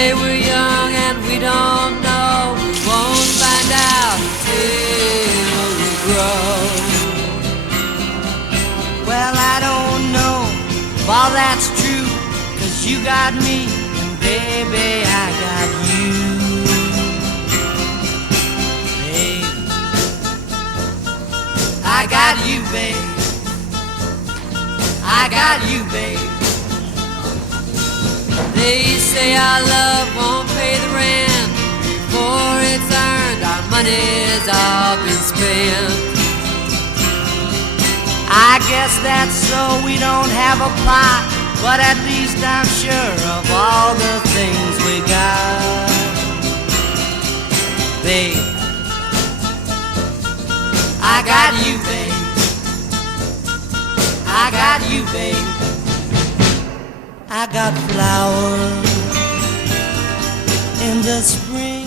say we're young and we don't know. Won't find out till we grow. Well, I don't know if all that's true, 'cause you got me, and baby, I got you. Babe, I got you, babe. I got you, babe. They say our love won't pay the rent before it's earned. Our money's all been spent. I guess that's so we don't have a pot, but at least I'm sure of all the things we got. Babe, I got you, babe. I got you, babe. I got flowers in the spring.